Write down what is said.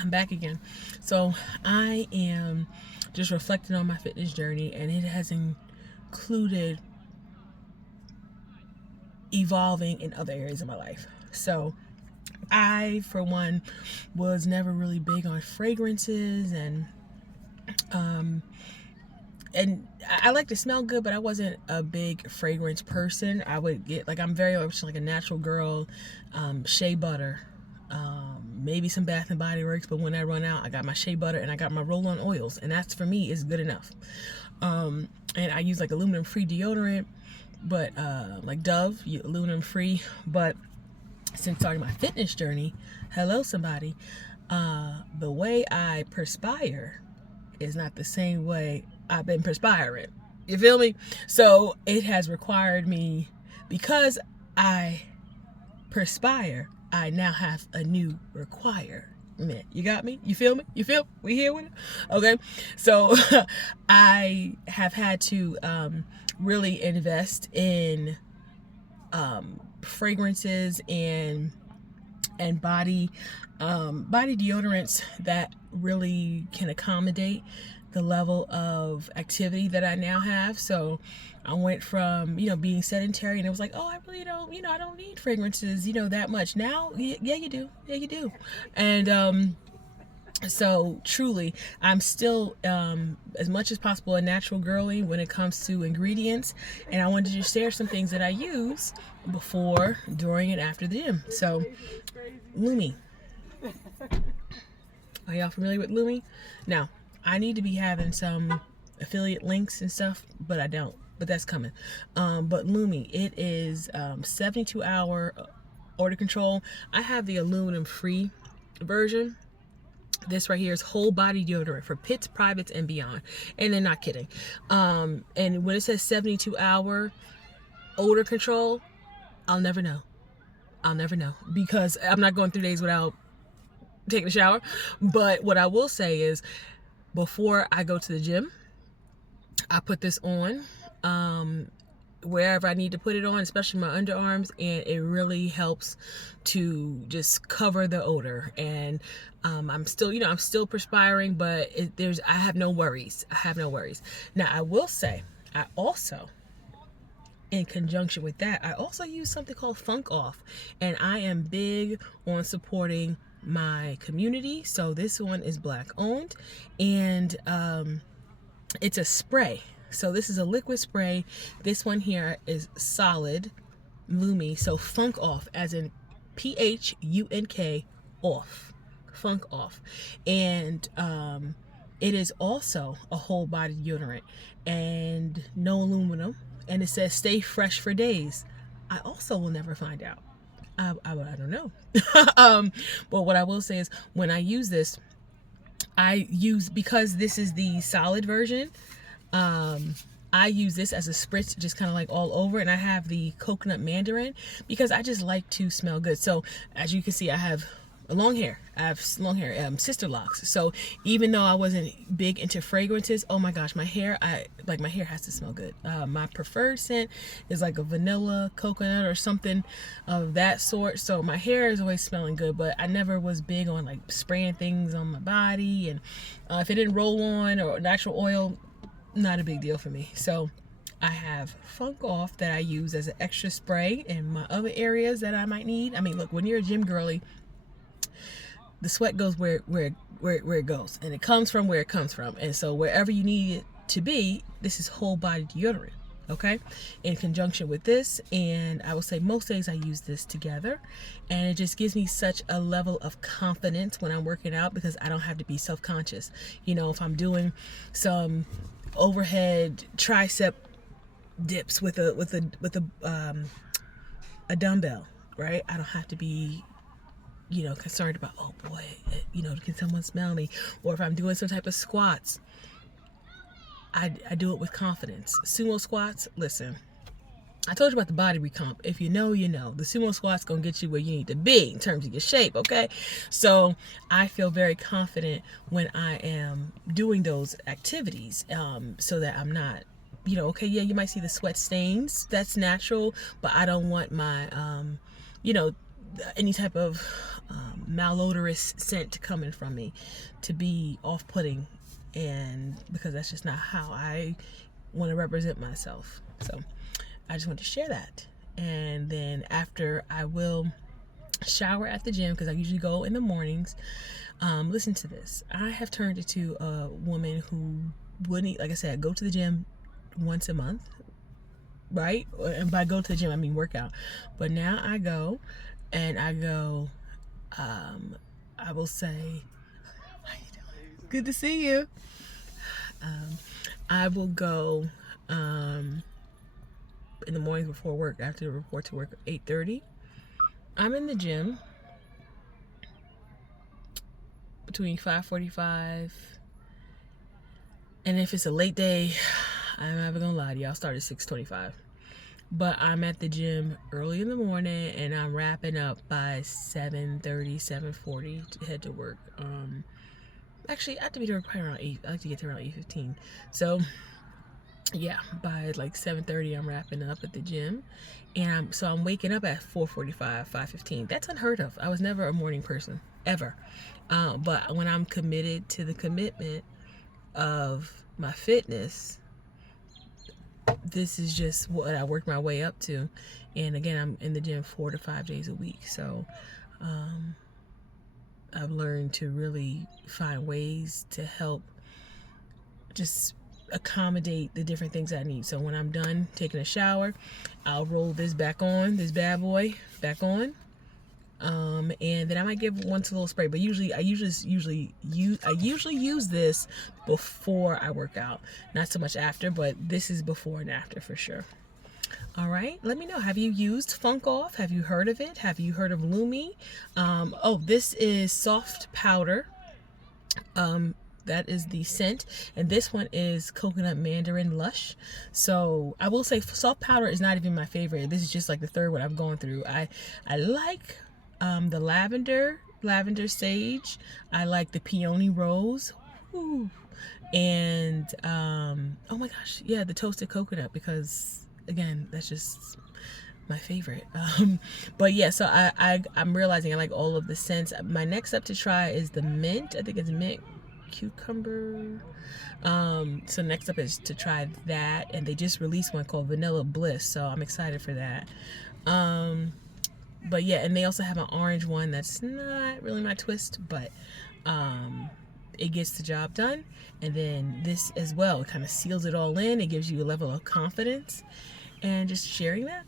I'm back again. So I am just reflecting on my fitness journey, and it has included evolving in other areas of my life. So I, for one, was never really big on fragrances, um, and I like to smell good, but I wasn't a big fragrance person. I would get like, I'm very much like a natural girl, shea butter, maybe some Bath and Body Works, but when I run out, I got my shea butter and I got my roll-on oils, and that's, for me, is good enough. And I use like aluminum free deodorant, but like Dove, aluminum free. But since starting my fitness journey, hello somebody, the way I perspire is not the same way I've been perspiring. You feel me? So it has required me, because I perspire, I now have a new requirement. You got me? You feel me? You feel? We here with it? Okay. So I have had to really invest in fragrances and body deodorants that really can accommodate the level of activity that I now have. So I went from, being sedentary, and it was like, oh, I really don't, I don't need fragrances, that much. Now, yeah, you do. Yeah, you do. And so truly, I'm still, as much as possible, a natural girly when it comes to ingredients. And I wanted to just share some things that I use before, during, and after the gym. So, Lumi. Are y'all familiar with Lumi? Now, I need to be having some affiliate links and stuff, but I don't. But that's coming. But Lumi, it is 72-hour odor control. I have the aluminum free version. This right here is whole body deodorant for pits, privates, and beyond. And they're not kidding. And when it says 72-hour odor control, I'll never know. I'll never know, because I'm not going 3 days without taking a shower. But what I will say is, before I go to the gym, I put this on wherever I need to put it on, especially my underarms, and it really helps to just cover the odor. And I'm still perspiring, but I have no worries. Now, I will say, I also, in conjunction with that, I also use something called Funk Off, and I am big on supporting my community. So this one is Black owned, and it's a spray. So this is a liquid spray. This one here is solid Lumi. So Funk Off, as in PHUNK off. Funk Off. And it is also a whole body deodorant and no aluminum. And it says stay fresh for days. I also will never find out. I don't know. But what I will say is, when I use this, because this is the solid version, I use this as a spritz, just kind of like all over. And I have the coconut mandarin because I just like to smell good. So as you can see, I have long hair. Sister locks. So even though I wasn't big into fragrances, oh my gosh, my hair has to smell good. My preferred scent is like a vanilla coconut or something of that sort. So my hair is always smelling good, but I never was big on like spraying things on my body. And if it didn't roll on or natural oil, not a big deal for me. So I have Funk Off that I use as an extra spray in my other areas that I might need. I mean, look, when you're a gym girly, the sweat goes where it goes, and it comes from where it comes from. And so wherever you need it to be, this is whole body deodorant, okay, in conjunction with this. And I will say most days I use this together, and it just gives me such a level of confidence when I'm working out, because I don't have to be self-conscious. If I'm doing some overhead tricep dips with a dumbbell, right? I don't have to be concerned about, oh boy, can someone smell me? Or if I'm doing some type of squats, I do it with confidence. Sumo squats, listen, I told you about the body recomp. If you know, you know. The sumo squat's gonna get you where you need to be in terms of your shape, okay? So I feel very confident when I am doing those activities, so that I'm not, okay, yeah, you might see the sweat stains. That's natural, but I don't want my, any type of malodorous scent coming from me to be off-putting, and because that's just not how I want to represent myself. So I just want to share that. And then after, I will shower at the gym because I usually go in the mornings. Listen to this. I have turned into a woman who wouldn't, like I said, go to the gym once a month, right? And by go to the gym, I mean workout. But now I go, and I go, I will say, how you doing? Good to see you. I will go in the mornings before work, after the report to work at 8:30. I'm in the gym between 5:45, and if it's a late day, I'm never gonna lie to you, I'll start at 6:25. But I'm at the gym early in the morning, and I'm wrapping up by 7:30, 7:40 to head to work. Actually, I have to be there probably around 8. I like to get there around 8:15. So yeah, by like 7:30, I'm wrapping up at the gym, and I'm waking up at 4:45, 5:15. That's unheard of. I was never a morning person ever, but when I'm committed to the commitment of my fitness, this is just what I work my way up to. And again, I'm in the gym 4 to 5 days a week. So I've learned to really find ways to help just accommodate the different things I need. So when I'm done taking a shower, I'll roll this back on, this bad boy back on. And then I might give once a little spray, but usually I usually use this before I work out, not so much after, but this is before and after for sure. All right, let me know, have you used Funk Off? Have you heard of it? Have you heard of Lumi? Oh, this is soft powder. That is the scent, and this one is coconut mandarin lush. So I will say soft powder is not even my favorite. This is just like the third one I've gone through. I like the lavender sage. I like the peony rose. Ooh. And oh my gosh, yeah, the toasted coconut, because again, that's just my favorite. But yeah, so I'm realizing I like all of the scents. My next up to try is the mint. I think it's mint cucumber. So next up is to try that, and they just released one called Vanilla Bliss, so I'm excited for that. But yeah, and they also have an orange one that's not really my twist, but it gets the job done. And then this as well, it kind of seals it all in. It gives you a level of confidence, and just sharing that.